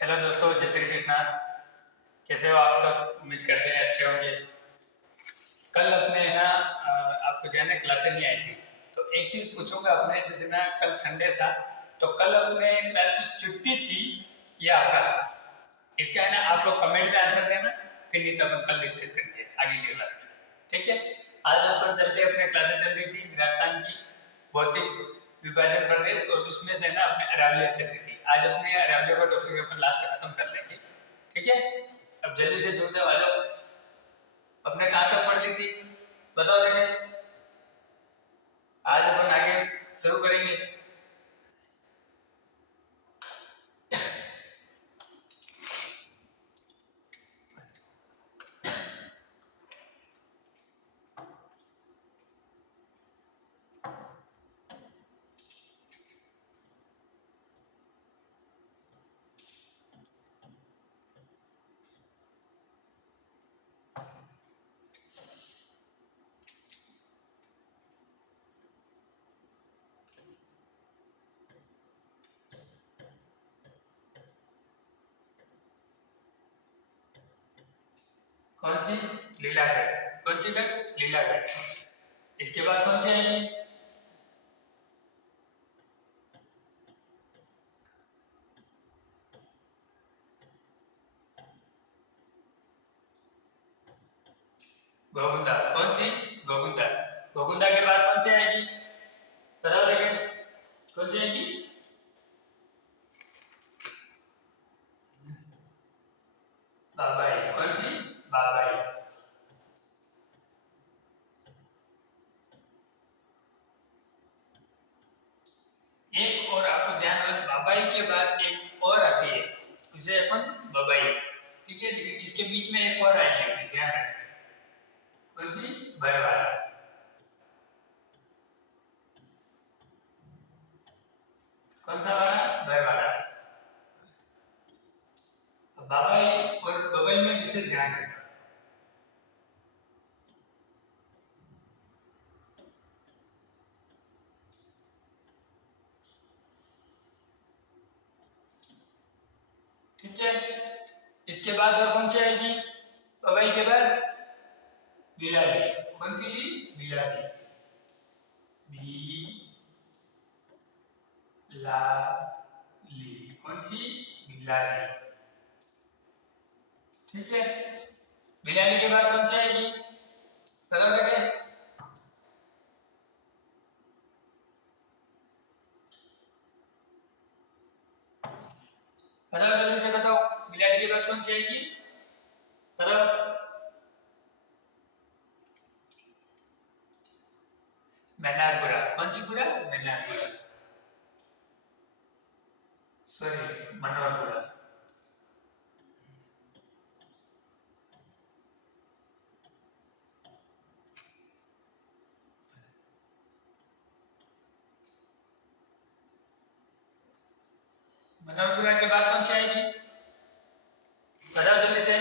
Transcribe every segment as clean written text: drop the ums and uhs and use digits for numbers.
Hello दोस्तों, जय श्री कृष्णा। कैसे हो आप सब? उम्मीद करते हैं अच्छे होंगे। कल अपने ना आपको जो है ना क्लासेस नहीं आई थी, तो एक चीज पूछूंगा अपने, जैसे ना कल संडे था, तो कल अपने क्लास की छुट्टी थी या अवकाश था? इसका है ना आप लोग कमेंट में आंसर देना, फिर नहीं तो अपन कल डिस्कस करेंगे आगे की क्लास में। ठीक है। आज अपन चलते अपने क्लासेस चल रही थी राजस्थान की भौतिक विभाजन प्रदेश, और उसमें से ना अपने अरावली चल रही थी। आज अपने अरावली का टॉपिक अपन लास्ट खत्म कर लेंगे। ठीक है। अब जल्दी से जुड़ जाओ, आ जाओ। अपने कहाँ तक पढ़ ली थी बताओ देखे। आज अपन आगे शुरू करेंगे। कौन सी? लीलागढ़। कौन सी गढ़? लीलागढ़। इसके बाद कौन सी आएगी? गोगुंदा। कौन सी? गोगुंदा। गोगुंदा के बाद कौन सी आएगी बताओ देखे। कौन सी आएगी? बाबाई। कौन सी? बाबाई। एक और आपको ध्यान हो, बाबाई के बाद एक और आती है, उसे अपन बबाई। ठीक है, लेकिन इसके बीच में एक और आएगी, ध्यान रखना। कौन सी? बरवाड़ा। कौन सा वाला? बरवाड़ा। बाबाई और बबई में विशेष ध्यान रखना। ठीक है। इसके बाद और कौन सी आएगी बबई के बाद? बिलाली। कौन सी ली? बिलाली। बिलाली। कौन सी? बिलाली। ठीक है। बिलाली के बाद कौन सी आएगी बताओ बेटे। बताओ जल्दी से बताओ, बिलाली के बाद कौन सी आएगी बताओ। मैनारपुरा। कौन सी पुरा? मैनारपुरा। सॉरी, मनोहरपुरा। मनोहरपुरा के बाद कौन सी आएगी बताओ जल्दी से।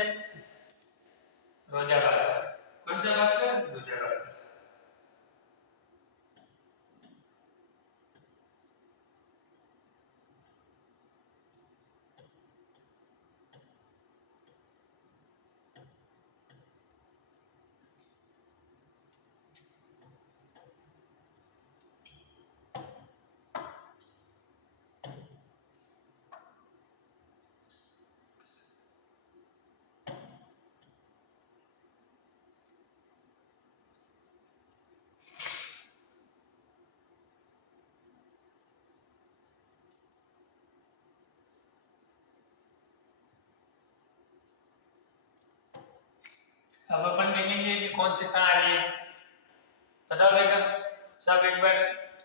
रोजा भास्कर। कौन सा भास्कर? रोजा भास्कर। अब अपन देखेंगे कि कौन से कहाँ आ रही है बताओ बेटा। सब एक बार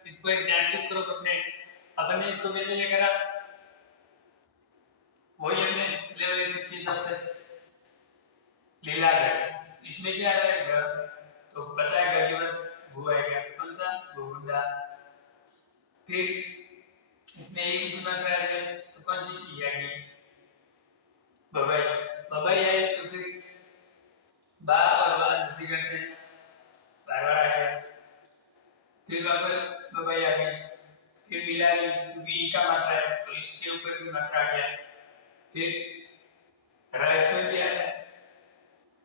इसको एक ध्यान से करो अपने। अपन ने इसको कैसे लेकर आ, वही हमने लेवल के हिसाब से लीला है। इसमें क्या आ रहा है घर, तो पता है घर केवल भू आएगा। कौन सा? गोविंदा। फिर इसमें एक भी मात्रा आ रही है, तो कौन सी ई आएगी? बबाई। बबाई आए तो फिर बा और बा जल्दी करते हैं, बारवाड़ा आ गया। फिर वापस बबाई आ गई। फिर मिला ली, क्योंकि ई का मात्रा है तो इसके ऊपर भी मात्रा आ गया। फिर रायसोई भी आ रहा है,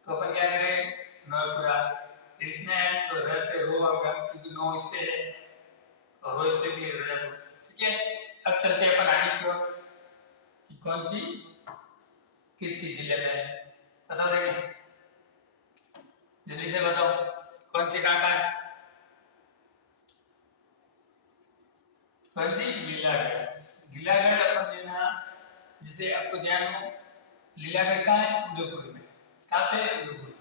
तो अपन क्या करें, नौपुरा इसमें है तो र से रो होगा क्योंकि नो इस पे है और रो इस पे भी हो जाएगा। ठीक है, अब चलते हैं अपन आगे की ओर कि कौन सी किस किस जिले में है, बताओ देंगे, जल्दी से बताओ कौन सी कहाँ का है, कौन सी, लीलागढ़। लीलागढ़ अपन लेना, जिसे आपको ध्यान हो, लीलागढ़ कहाँ है, उदयपुर में, कहाँ पे, उदयपुर में।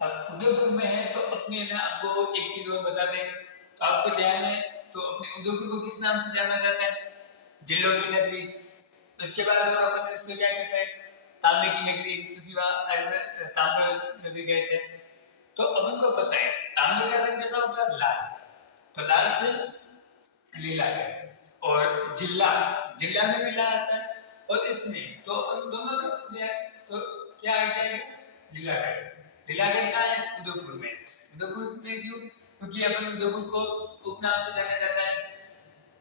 अब उदयपुर में है तो अपने ना आपको एक चीज और बता दें, तो आपको ध्यान है तो अपने उदयपुर को किस नाम से जाना जाता है, जिलों की नगरी। उसके बाद और अपन इसको क्या कहते हैं, तांबे की नगरी, क्योंकि वहां तांबे नगरी गए थे। तो अपन को पता है तांबे का रंग कैसा होता है, लाल, तो लाल से लीला है, और जिला, जिला में भी लाल आता है, और इसमें तो अपन दोनों तरफ से है तो क्या आ जाएगा, लीलागढ़। लीलागढ़ का है उदयपुर में, उदयपुर में क्यों, क्योंकि अपन उदयपुर को उपनाम से जाना जाता है,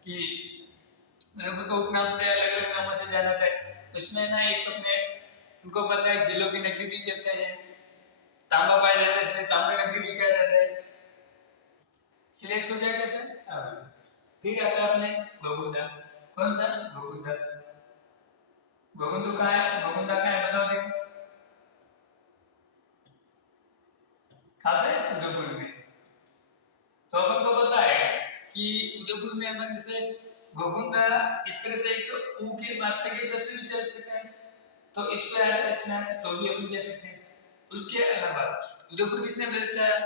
कि उदयपुर को उपनाम से अलग अलग नामों से जाना जाता है। उसमें ना एक अपने उनको पता है जिलों की नगरी भी कहते हैं, तांबा पाया जाता है इसलिए तांबा नगरी भी कहा जाता है, इसलिए इसको क्या कहते हैं, तांबा। फिर आता है अपने गोगुंडा, कौन सा, गोगुंडा। गोगुंडा कहाँ है, गोगुंडा कहाँ है बताओ देखो, कहाँ पे, उदयपुर में। तो अपन को पता है कि उदयपुर में अपन जैसे गोगुंडा इस तरह से एक तो ऊ की मात्रा के हिसाब से भी चल सकते हैं, तो इस पे है, इसमें तो भी अपन कह सकते हैं। उसके अलावा उदयपुर किसने बचाया,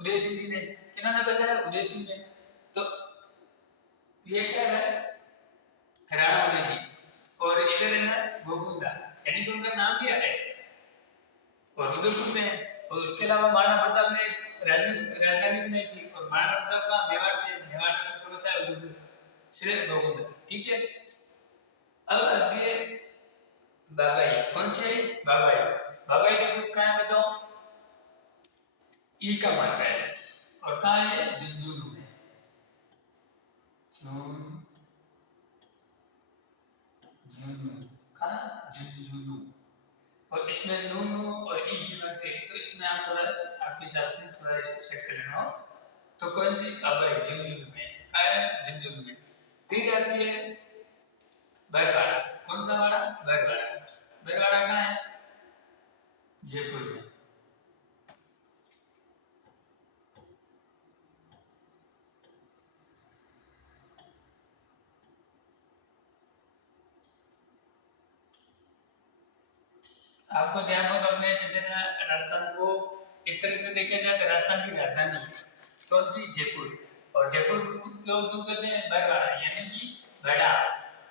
उदय सिंह जी ने, किन्होंने बचाया, उदय सिंह ने। तो ये क्या है, राणा उदय जी, और इधर है ना गोगुंडा, यानी कि उनका नाम भी आता है इसमें, और उदयपुर में है। और उसके अलावा महाराणा प्रताप ने राजधानी बनाई थी, और महाराणा प्रताप का मेवाड़ से, मेवाड़ में तुमको पता है उदयपुर, इसलिए गोगुंडा। ठीक है, अब आगे बाबाई, कौन सी है, बाबाई। बाबाई देखो कहाँ है बताओ, ई का मात्रा है, और कहाँ है, झुंझुनू में, झुंझुनू, कहाँ, झुंझुनू। और इसमें नू नू और ई की बात है, तो इसमें आप थोड़ा आपके हिसाब से थोड़ा इसको सेट कर लेना हो। तो कौन सी, बाबाई, झुंझुनू में, कहाँ है, झुंझुनू में। फिर आती है बरवाड़ा, कौन सा वाड़ा, बरवाड़ा। बरवाड़ा कहाँ है, जयपुर में। आपको ध्यान हो तो अपने जैसे ना राजस्थान को इस तरह से देखा जाए तो राजस्थान की राजधानी कौन सी, जयपुर। और जयपुर क्यों क्यों कहते हैं, बरवाड़ा, यानी कि बड़ा,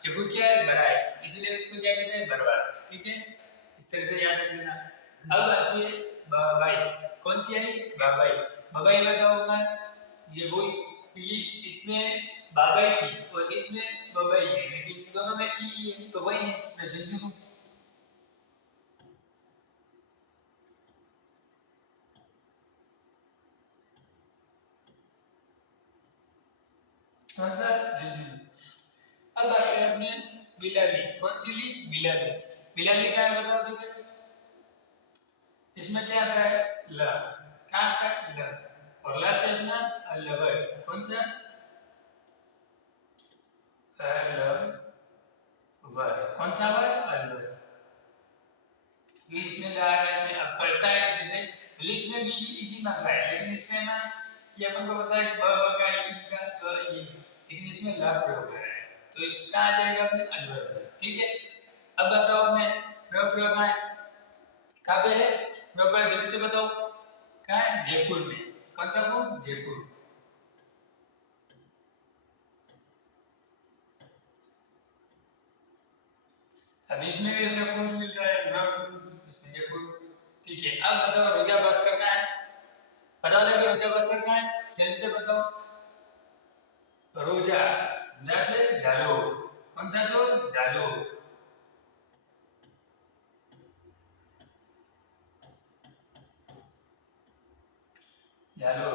जयपुर क्या है, बड़ा है, इसलिए इसको क्या कहते हैं, बरवाड़ा। ठीक है, इस तरह से याद रख लेना। अब आती है बाबाई, कौन सी आई, बाबाई। बाबाई लगा होगा, ये वही, ये इसमें बाबाई थी और इसमें बाबाई है, लेकिन दोनों में ई है तो वही है ना, झुंझुनू। कौन सा, झुंझुनू। अब आते हैं अपने बिलाली, कौन सी ली, बिलाली। बिलाली क्या है बताओ देखिए, इसमें क्या आता है, ल, क्या आता है, ल, और ल से अपना अलवर, कौन सा, अलवर, कौन सा वर, अलवर। इसमें ला है, इसमें अब पढ़ता है जैसे इंग्लिश में भी ई की मात्रा है, लेकिन इसमें ना कि अपन को पता है ब का ई का ये, लेकिन इसमें ला प्रयोग हो रहा है, तो इसका आ जाएगा अपने अलवर। ठीक है, अब बताओ अपने र प्रयोग कहाँ है, कहाँ पे है, र प्रयोग जल्दी से बताओ, कहाँ है, जयपुर में, कौन सा पुर, जयपुर। अब इसमें भी अपने पुर मिल रहा है, र इसमें जयपुर। ठीक है, अब बताओ रोजा भास्कर कहाँ है, बता दो रोजा भास्कर कहाँ है, जल्दी से बताओ। रोजा, जैसे जालो, कौन सा, जो जालो। जालो,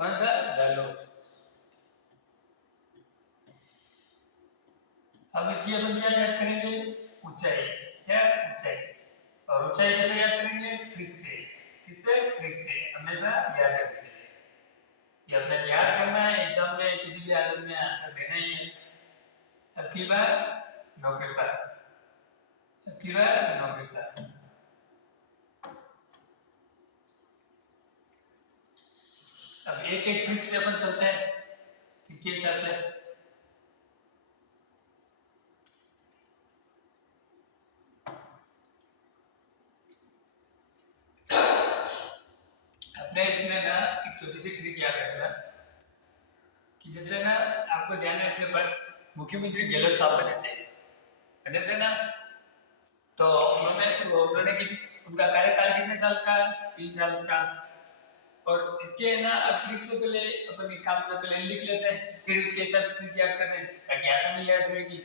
कौन सा जालो। अब इसकी अपन क्या याद करेंगे, ऊंचाई, क्या ऊंचाई, और ऊंचाई कैसे याद करेंगे, ट्रिक से, किससे, ट्रिक से, हमेशा याद रखिए, ये अपने याद करना है, एग्जाम में किसी भी हालत में आंसर देना ही है। अब की बार नौकरी पर, अब की बार नौकरी पर। अब एक एक ट्रिक से अपन चलते हैं, ट्रिक के हिसाब से। अपने इसमें ना एक छोटी सी ट्रिक याद रखना कि जैसे ना आपको ध्यान है, अपने पर मुख्यमंत्री गहलोत साहब बने थे ना, तो उन्होंने उनका कार्यकाल कितने साल का, 3 साल का। और इसके ना अब ट्रिक से पहले अपन एक काम करते हैं, लिख लेते हैं, फिर उसके हिसाब से ट्रिक याद करते हैं ताकि आसानी याद रहेगी।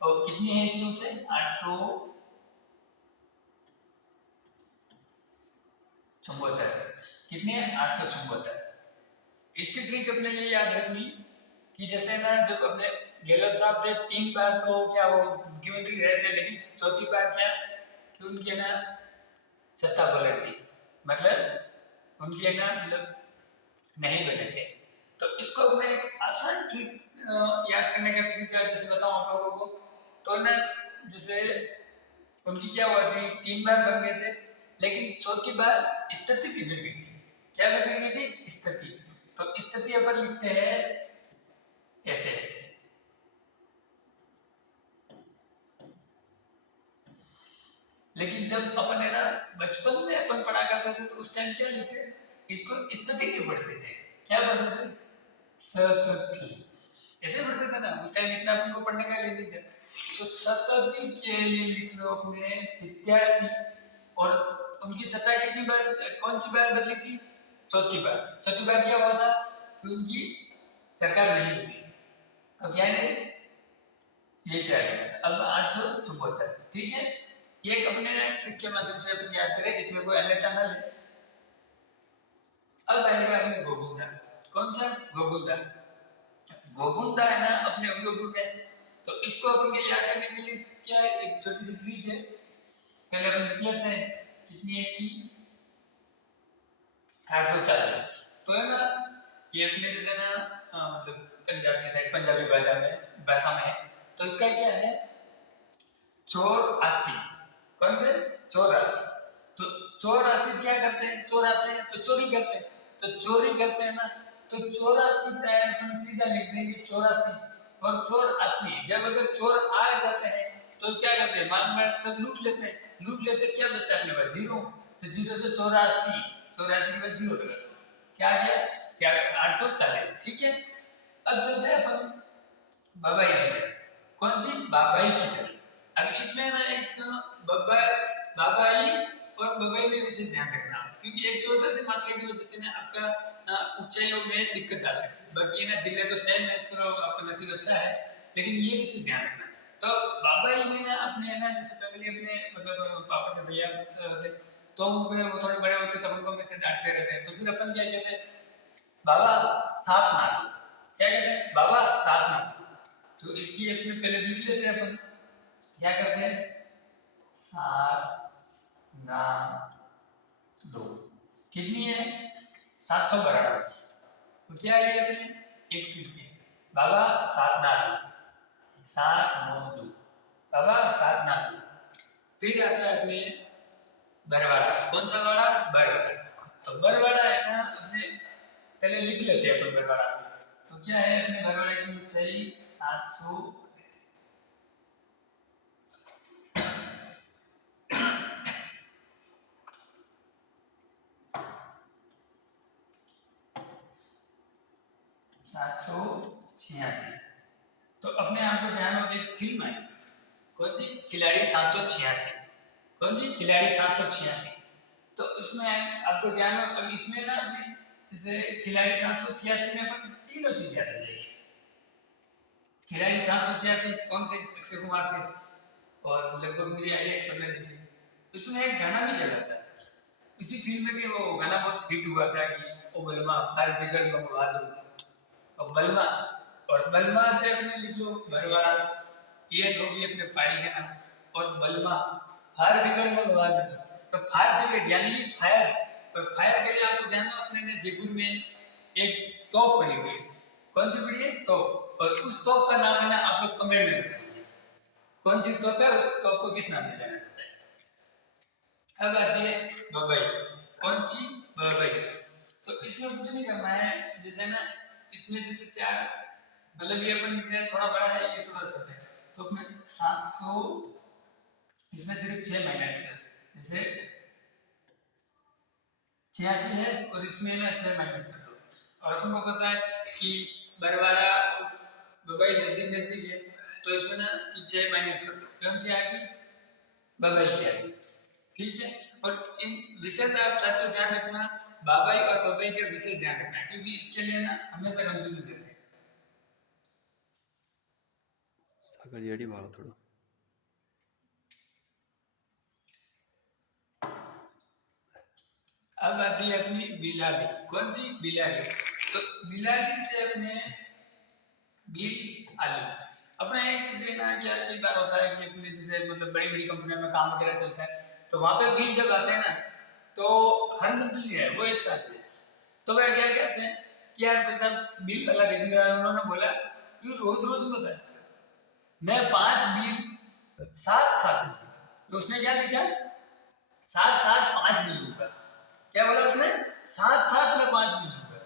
और कितनी है इसकी ऊंचाई, 874, कितनी है, 874। इसकी ट्रिक अपने ये याद रखनी कि जैसे ना जब अपने गहलोत साहब थे 3 बार, तो क्या वो मुख्यमंत्री रहे थे, लेकिन चौथी बार क्या कि उनकी ना सत्ता पलट गई, मतलब उनके ना मतलब नहीं बने थे। तो इसको अपने एक आसान ट्रिक याद करने का तरीका जैसे बताऊं आप लोगों को, तो ना जैसे उनकी क्या हुआ थी, 3 बार बन गए थे, लेकिन चौथी बार स्थिति बिगड़ गई थी। क्या बिगड़ गई थी, स्थिति। तो स्थिति अपन लिखते हैं ऐसे, लेकिन जब अपन है ना बचपन में अपन पढ़ा करते थे, तो उस टाइम क्या लिखते, इसको स्थिति नहीं पढ़ते थे, क्या पढ़ते थे, सतति, ऐसे पढ़ते थे ना, उस टाइम इतना अपन को पढ़ने का नहीं था। तो सतति के लिए लिख लो अपने 87, और उनकी सत्ता कितनी बार, कौन सी बार बदली थी, चौथी बार। चौथी बार क्या हुआ था कि उनकी सरकार नहीं बनी, और क्या नहीं, ये चाहिए। अब 874, ठीक है, ये एक अपने ट्रिक के माध्यम से अपन याद करें, इसमें कोई अन्यथा ना ले। अब आएगा अपने गोगुंदा, कौन सा, गोगुंदा। गोगुंदा है ना अपने उदयपुर में, तो इसको अपन के याद करने के लिए क्या एक छोटी सी ट्रिक है, पहले अपन लिख लेते हैं, कितनी है इसकी, 840। तो है ना ये अपने जैसे ना मतलब पंजाब की साइड पंजाबी भाषा में है, तो इसका क्या है, 84, कौन से, 84। तो 84 क्या करते हैं, चोर आते हैं तो चोरी करते हैं, तो चोरी करते हैं ना, तो 84 का अपन सीधा लिख देंगे 84, और चोर 80। जब अगर चोर आ जाते हैं तो क्या करते हैं, मान सब लूट लेते हैं, लूट लेते क्या बचता है अपने पास, 0। तो 0 से 84, 84 के बाद 0 लगा दो, क्या आ गया, 840, ठीक है। अब चलते हैं अपन बाबाई की तरफ, कौन सी, बाबाई की तरफ। अब इसमें ना एक बब्बर, बाबाई और बबाई में विशेष ध्यान रखना, क्योंकि एक छोटा से मात्रा की वजह से ना आपका ऊंचाइयों में दिक्कत आ सकती है। बाकी ना जिले तो सेम है, चलो आपका नसीब अच्छा है, लेकिन ये विशेष ध्यान रखना। तो बाबाई में ना अपने ना जैसे फैमिली अपने मतलब पापा के भैया थे, तो उनको वो थोड़े बड़े होते तब उनको हमेशा डांटते रहते हैं, तो फिर अपन क्या कहते हैं, बाबा साथ ना दो, क्या कहते हैं, बाबा साथ ना दो। तो इसकी अपने पहले लिख लेते हैं अपन, क्या करते हैं, सात ना दो, कितनी है, 792। तो क्या है अपने एक चीज की, बाबा सात ना दो, 792, बाबा सात ना दो। फिर आता है अपने बरवाड़ा, कौन सा वाड़ा, बरवाड़ा। तो बरवाड़ा है ना अपने पहले लिख लेते हैं अपन बरवाड़ा, तो क्या है अपने बरवाड़ा की ऊंचाई 700, 786। तो अपने आपको ध्यान हो एक फिल्म आई थी, कौन सी, खिलाड़ी 786, कौन सी, खिलाड़ी 786। तो उसमें आपको ध्यान हो, अब इसमें ना जैसे खिलाड़ी 786 में अपन तीनों चीज याद आ जाएगी। खिलाड़ी 786 कौन थे, अक्षय कुमार थे, और लगभग मुझे आइडिया सबने देखी। उसमें एक गाना भी चला था इसी फिल्म में, कि वो गाना बहुत हिट हुआ था कि ओ बलमा फार फिगर मंगवा दो। और बलमा और बलमा से अपने लिख लो बरवाड़ा, ये तो भी अपने पहाड़ी का नाम। और बलमा फायर ब्रिगेड मंगवा दो। तो फायर ब्रिगेड यानी कि फायर, और फायर के लिए आपको जानना अपने ने जयपुर में एक तोप पड़ी हुई है। कौन सी पड़ी है? तोप। और उस तोप का नाम है ना आप लोग कमेंट में बताइए कौन सी तोप है, उस तोप को किस नाम से जाना जाता है। अब आती है बबई। कौन सी? बबई। तो इसमें कुछ नहीं करना है, जैसे ना इसमें जैसे चार, मतलब ये अपन थोड़ा बड़ा है, ये थोड़ा छोटा है, तो अपने 700 इसमें सिर्फ 6 माइनस कर, जैसे 86 है और इसमें ना 6 माइनस कर दो। और अपन को पता है कि बरवाड़ा और बबई नजदीक नजदीक है, तो इसमें ना कि 6 माइनस कर दो, कौन सी आएगी? बबई की आएगी। ठीक है। और इन विशेष आप साथियों ध्यान रखना, बाबई और बबई के विशेष ध्यान रखना, क्योंकि इसके लिए ना हमेशा कंफ्यूजन रहता है। सागर जेडी भाव थोड़ा। अब आती है अपनी बिलाली। कौन सी? बिलाली। तो बिलाली से अपने बिल आलू। अपना एक चीज ना क्या कई बार होता है कि अपने जैसे मतलब बड़ी बड़ी कंपनियों में काम वगैरह चलता है, तो वहां पे बिल जब आते हैं ना, तो हर मंथली है वो एक साथ है, तो वह क्या कहते हैं कि यार भाई साहब बिल वाला दे दिया, उन्होंने बोला ये रोज रोज मत है, मैं 5 बिल साथ साथ, तो उसने क्या लिखा? साथ साथ 5 बिल दूंगा। क्या बोला उसने? साथ साथ में 5 बिल दूंगा,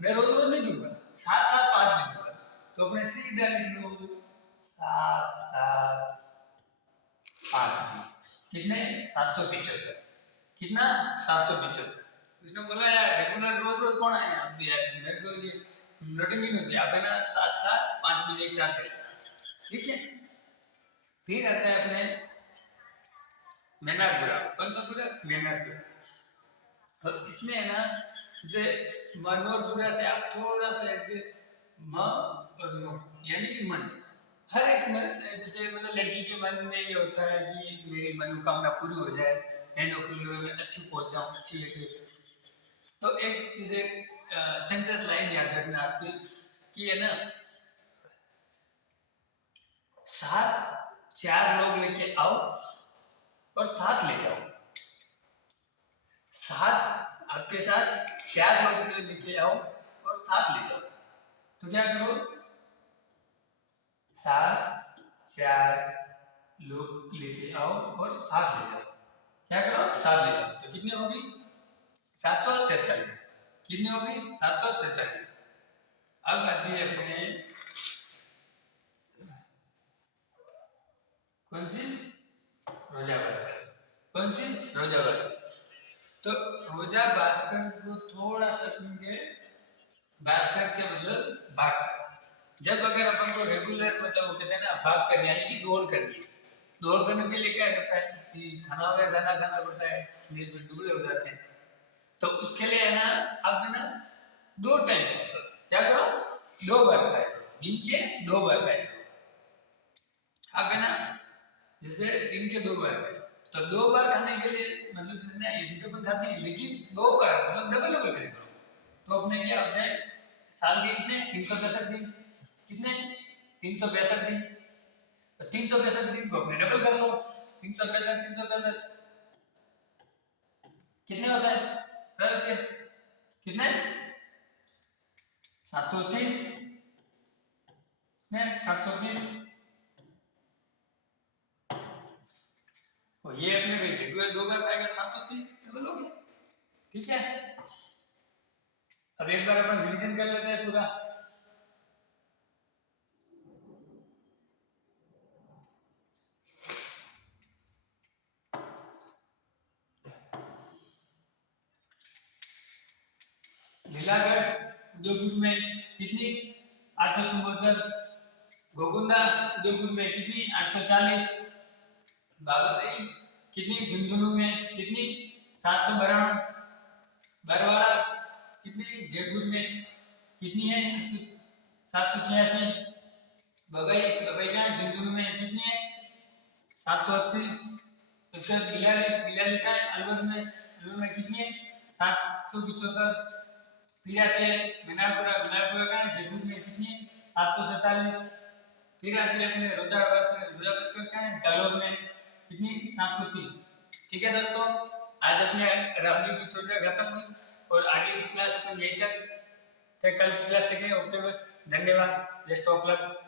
मैं रोज रोज नहीं दूंगा, साथ साथ 5 बिल दूंगा। तो अपने सीधा लिख लो 7 7 5 बिल। कितने? 775। कितना? 775। उसने बोला यार रेगुलर रोज रोज कौन आएगा, अब यार मेरे को ये नोटिंग नहीं होती, आप है ना 7 7 5 बिल एक साथ है। ठीक है। फिर आता है अपने मेनारपुरा। कौन सा पूरा? मेनारपुरा। और इसमें है ना जैसे मनोरपुरा से आप थोड़ा सा लेके म और नो, यानी कि मन, हर एक मन, जैसे मतलब लड़की के मन में ये होता है कि मेरी मनोकामना पूरी हो जाए, मैं नौकरी में अच्छी पहुंच जाऊं, अच्छी लेके। तो एक जैसे सेंटेंस लाइन याद रखना आपकी कि है ना, 7 4 लोग लेके आओ और साथ ले जाओ। 7 आपके साथ 4 लोग लेके आओ और साथ ले जाओ। तो क्या करो? 7 4 लोग लेके आओ और साथ ले जाओ। क्या करो? साथ ले जाओ। तो कितनी होगी? 747। कितनी होगी? 747। अब आती है अपने कौन सी? रोजा भास्कर। कौन सी? रोजा भास्कर। तो रोजा भास्कर को थोड़ा सा सुनेंगे, भास्कर के मतलब भाग। जब अगर अपन को रेगुलर मतलब वो कहते हैं ना भाग करनी, यानी कि दौड़ करनी, दौड़ करने के लिए क्या करता है कि खाना वगैरह ज्यादा खाना पड़ता है, शरीर में दुबले हो जाते हैं, तो उसके लिए है ना आप है ना 2 टाइम क्या करो? 2 बार खाए, दिन के 2 बार खाए। आप है ना जैसे दिन के 2 बार खाए, तो 2 बार खाने के लिए मतलब जैसे ना ऐसी तो अपन खाती है, लेकिन 2 बार मतलब डबल डबल करें तो अपने क्या होता है, साल के कितने? 365 दिन। कितने? 365 दिन। 365 दिन को अपने डबल कर लो, 365 365 कितने होता है? करके कितने? 730 ने 730। और ये अपने भी रेगुलर 2 बार खाएगा, 730 डबल हो गया। ठीक है। अब एक बार अपन रिवीजन कर लेते हैं पूरा। लीलागढ़ उदयपुर में कितनी? 874। गोकुंदा उदयपुर में कितनी? 840। बाबाई कितनी? झुंझुनू में कितनी? 792। बरवाड़ा कितनी? जयपुर में कितनी है? 786। बबई बबई का झुंझुनू में कितनी है? 780। उसके बाद बिलाली बिलाली का अलवर में कितनी है? 775। फिर आती है मिनारपुरा कहाँ है जयपुर में, कितनी 747। फिर आती है अपने रोजा बस कहाँ है जालोर में, कितनी 730। ठीक है दोस्तों, आज अपने रावली की छुट्टियां खत्म हुई और आगे की क्लास तो यही तक। कल की क्लास देखें। ओके, धन्यवाद। Best of luck.